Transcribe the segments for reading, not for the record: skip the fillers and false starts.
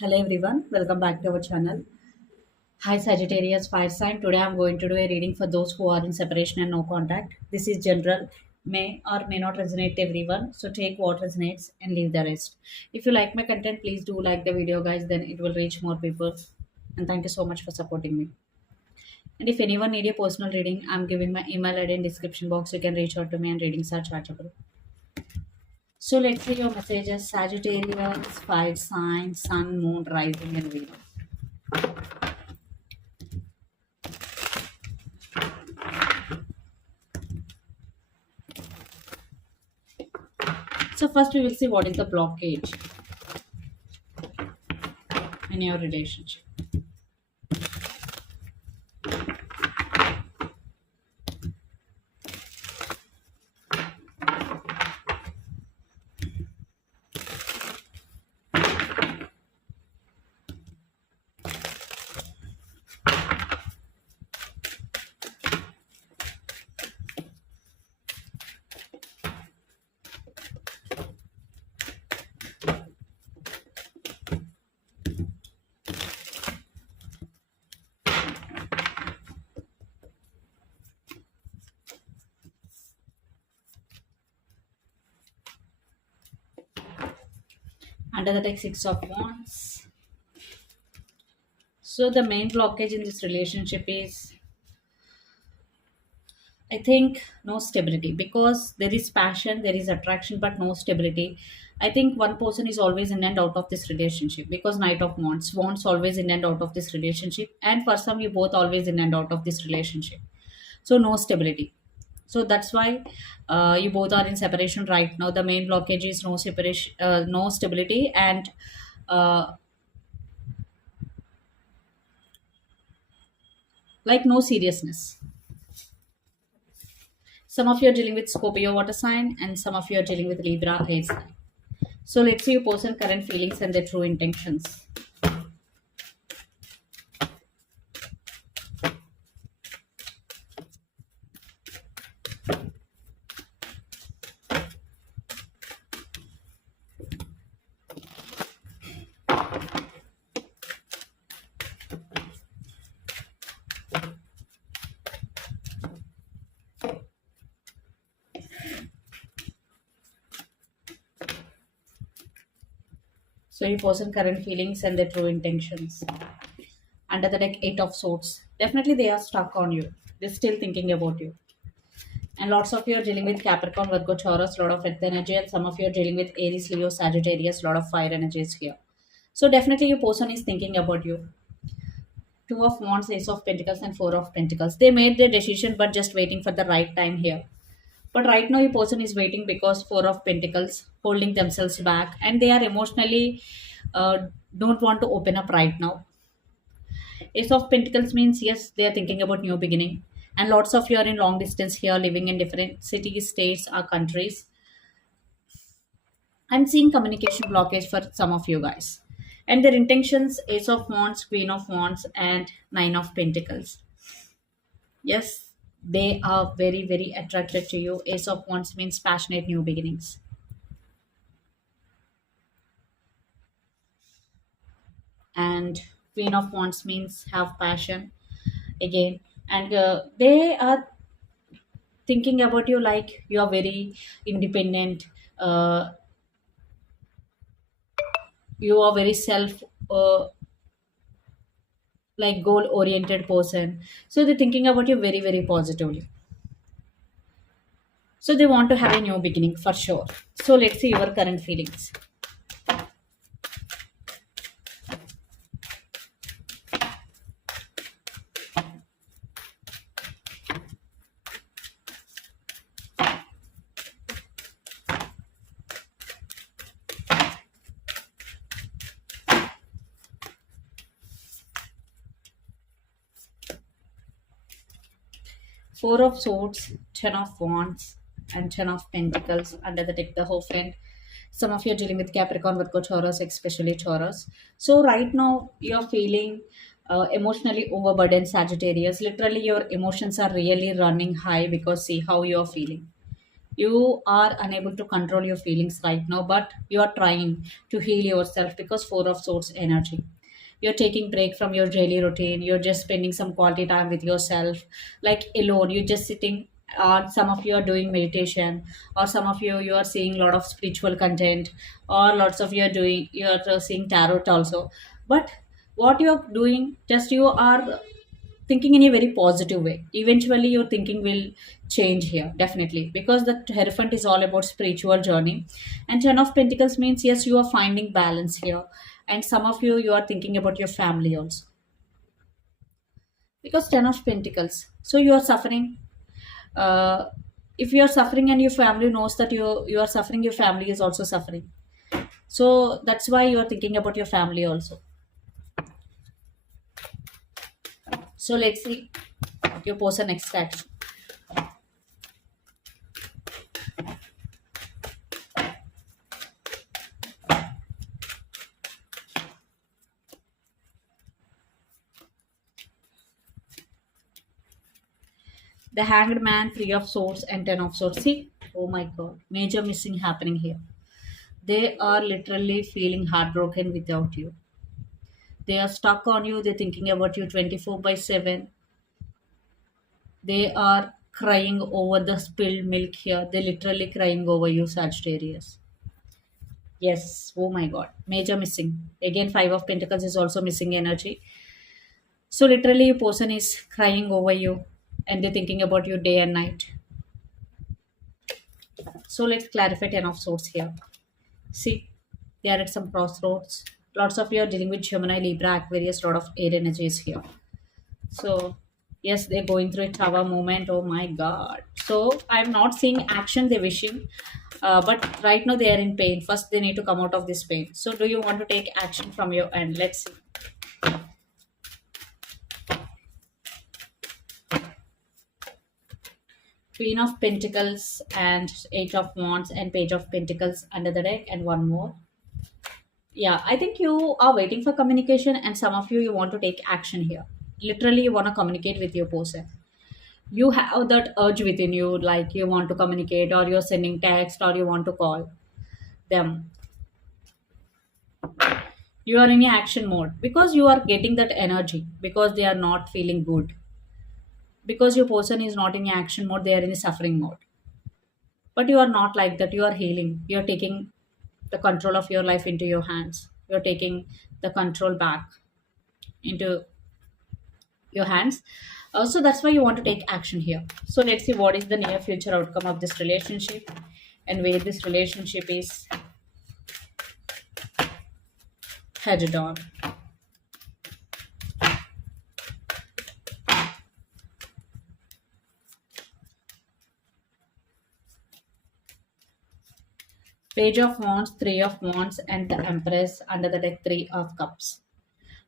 Hello everyone, welcome back to our channel. Hi Sagittarius Fire Sign. Today I'm going to do a reading for those who are in separation and no contact. This is general, may or may not resonate to everyone. So take what resonates and leave the rest. If you like my content, please do like the video, guys. Then it will reach more people. And thank you so much for supporting me. And if anyone need a personal reading, I'm giving my email ID in description box. You can reach out to me and readings are chargeable. So let's see your messages. Sagittarius, Fire Sign, Sun, Moon, Rising, and Venus. So first we will see what is the blockage in your relationship. Under the deck, Six of Wands. So the main blockage in this relationship is, I think, no stability, because there is passion, there is attraction, but no stability. I think one person is always in and out of this relationship because Knight of Wands always in and out of this relationship, and for some you both always in and out of this relationship. So no stability. So that's why you both are in separation right now. The main blockage is no separation, no stability, and uh, like no seriousness. Some of you are dealing with Scorpio water sign, and some of you are dealing with Libra air sign. So let's see your person current feelings and their true intentions. So your person current feelings and their true intentions. Under the deck, Eight of Swords. Definitely they are stuck on you. They're still thinking about you. And lots of you are dealing with Capricorn, Virgo, Taurus, lot of earth energy, and some of you are dealing with Aries, Leo, Sagittarius, lot of fire energies here. So definitely your person is thinking about you. Two of Wands, Ace of Pentacles, and Four of Pentacles. They made their decision, but just waiting for the right time here. But right now, your person is waiting because Four of Pentacles holding themselves back, and they are emotionally don't want to open up right now. Ace of Pentacles means yes, they are thinking about new beginning, and lots of you are in long distance here, living in different cities, states, or countries. I'm seeing communication blockage for some of you guys, and their intentions: Ace of Wands, Queen of Wands, and Nine of Pentacles. Yes, they are very, very attracted to you. Ace of Wands means passionate new beginnings. And Queen of Wands means have passion again. And they are thinking about you like you are very independent. Uh, you are very self, like goal oriented person. So they're thinking about you very, very positively. So they want to have a new beginning for sure. So let's see your current feelings. Four of Swords, Ten of Wands, and Ten of Pentacles under the deck, the whole friend. Some of you are dealing with Capricorn, Virgo, Taurus, especially Taurus. So right now you're feeling emotionally overburdened, Sagittarius. Literally, your emotions are really running high because see how you're feeling. You are unable to control your feelings right now, but you are trying to heal yourself because Four of Swords energy. You're taking break from your daily routine. You're just spending some quality time with yourself, like alone. You're just sitting. Some of you are doing meditation, or some of you are seeing a lot of spiritual content, or lots of you are doing you're seeing tarot also. But what you're doing, just you are thinking in a very positive way. Eventually your thinking will change here, definitely, because the Hierophant is all about spiritual journey. And Ten of Pentacles means, yes, you are finding balance here. And some of you are thinking about your family also, because Ten of Pentacles, so you are suffering. uh, if you are suffering and your family knows that you are suffering, your family is also suffering. So that's why you are thinking about your family also. So let's see your person next action. The Hanged Man, Three of Swords, and Ten of Swords. See, oh my god, major missing happening here. They are literally feeling heartbroken without you. They are stuck on you, they're thinking about you 24 by 7. They are crying over the spilled milk here. They're literally crying over you, Sagittarius. Yes, oh my god, major missing. Again, Five of Pentacles is also missing energy. So, literally, your person is crying over you and they're thinking about you day and night. So, let's clarify Ten of Swords here. See, they are at some crossroads. Lots of you are dealing with Gemini, Libra, Aquarius, lot of air energies here. So, yes, they're going through a tower moment. Oh my god. So, I'm not seeing action they're wishing, but right now they are in pain. First, they need to come out of this pain. So, do you want to take action from your end? Let's see. Queen of Pentacles and Eight of Wands and Page of Pentacles under the deck, and one more. Yeah, I think you are waiting for communication, and some of you want to take action here. Literally, you want to communicate with your person. You have that urge within you, like you want to communicate, or you're sending text, or you want to call them. You are in a action mode because you are getting that energy, because they are not feeling good, because your person is not in a action mode, they are in a suffering mode. But you are not like that. You are healing. You are taking the control of your life into your hands. You're taking the control back into your hands. So that's why you want to take action here. So let's see what is the near future outcome of this relationship and where this relationship is headed on. Page of Wands, Three of Wands, and the Empress under the deck, Three of Cups.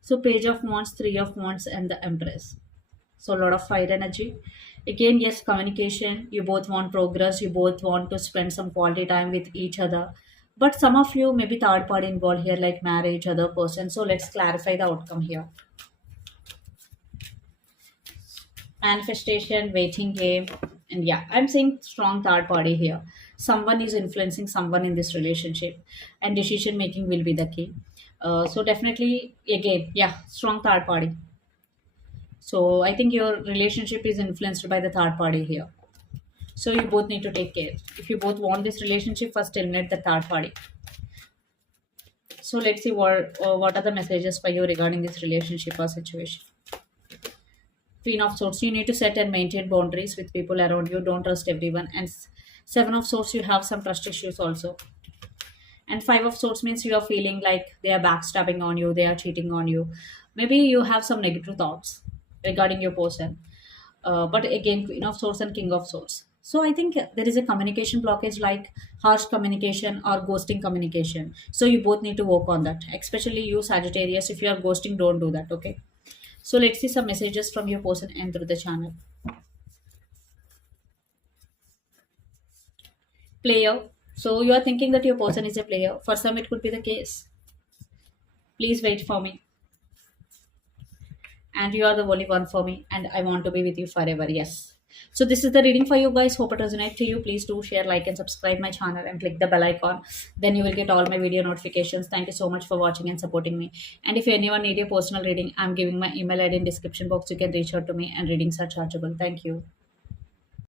So Page of Wands, Three of Wands, and the Empress. So a lot of fire energy. Again, yes, communication. You both want progress. You both want to spend some quality time with each other. But some of you maybe third party involved here, like marriage, other person. So let's clarify the outcome here. Manifestation, waiting game, and yeah, I'm seeing strong third party here. Someone is influencing someone in this relationship, and decision making will be the key. So definitely, again, yeah, strong third party. So I think your relationship is influenced by the third party here. So you both need to take care. If you both want this relationship, first eliminate the third party. So let's see what are the messages for you regarding this relationship or situation. Queen of Swords, you need to set and maintain boundaries with people around you. Don't trust everyone. And Seven of Swords, you have some trust issues also. And Five of Swords means you are feeling like they are backstabbing on you, they are cheating on you. Maybe you have some negative thoughts regarding your person. But again, Queen of Swords and King of Swords. So I think there is a communication blockage, like harsh communication or ghosting communication. So you both need to work on that. Especially you, Sagittarius, if you are ghosting, don't do that. Okay. So let's see some messages from your person and through the channel. Player. So you are thinking that your person is a player. For some, it could be the case. Please wait for me. And you are the only one for me, and I want to be with you forever. Yes. So this is the reading for you guys. Hope it resonates to you. Please do share, like, and subscribe my channel and click the bell icon. Then you will get all my video notifications. Thank you so much for watching and supporting me. And if anyone need a personal reading, I'm giving my email ID in description box. You can reach out to me, and readings are chargeable. Thank you.